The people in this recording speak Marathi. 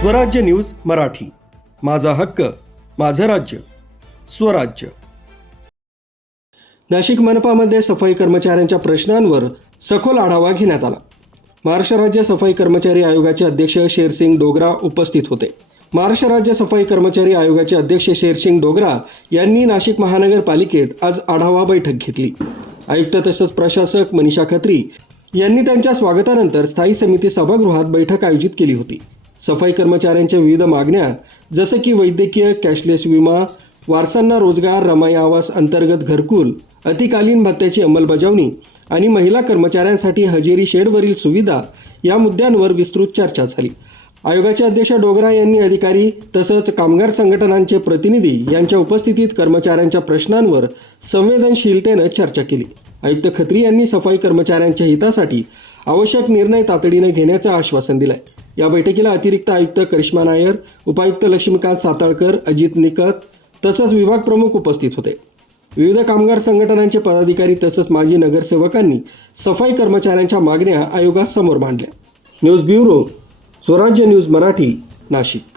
स्वराज्य न्यूज मराठी. माझा हक्क माझं राज्य. स्वराज्य. नाशिक मनपामध्ये सफाई कर्मचाऱ्यांच्या प्रश्नांवर सखोल आढावा घेण्यात आला. महाराष्ट्र राज्य सफाई कर्मचारी आयोगाचे अध्यक्ष शेरसिंग डोगरा उपस्थित होते. महाराष्ट्र राज्य सफाई कर्मचारी आयोगाचे अध्यक्ष शेरसिंग डोगरा यांनी नाशिक महानगरपालिकेत आज आढावा बैठक घेतली. आयुक्त तसंच प्रशासक मनीषा खत्री यांनी त्यांच्या स्वागतानंतर स्थायी समिती सभागृहात बैठक आयोजित केली होती. सफाई कर्मचाऱ्यांच्या विविध मागण्या जसं की वैद्यकीय कॅशलेस विमा वारसांना रोजगार रमाई आवास अंतर्गत घरकुल अतिकालीन भत्त्याची अंमलबजावणी आणि महिला कर्मचाऱ्यांसाठी हजेरी शेडवरील सुविधा या मुद्द्यांवर विस्तृत चर्चा झाली. आयोगाचे अध्यक्ष डोगरा यांनी अधिकारी तसंच कामगार संघटनांचे प्रतिनिधी यांच्या उपस्थितीत कर्मचाऱ्यांच्या प्रश्नांवर संवेदनशीलतेनं चर्चा केली. आयुक्त खत्री यांनी सफाई कर्मचाऱ्यांच्या हितासाठी आवश्यक निर्णय तातडीने घेण्याचं आश्वासन दिलंय. या बैठकीला अतिरिक्त आयुक्त करिश्मा नायर उपायुक्त लक्ष्मीकांत साताळकर अजित निकत तसंच विभाग प्रमुख उपस्थित होते. विविध कामगार संघटनांचे पदाधिकारी तसंच माजी नगरसेवकांनी सफाई कर्मचाऱ्यांच्या मागण्या आयोगासमोर मांडल्या. News bureau Swarajya news Marathi Nashik.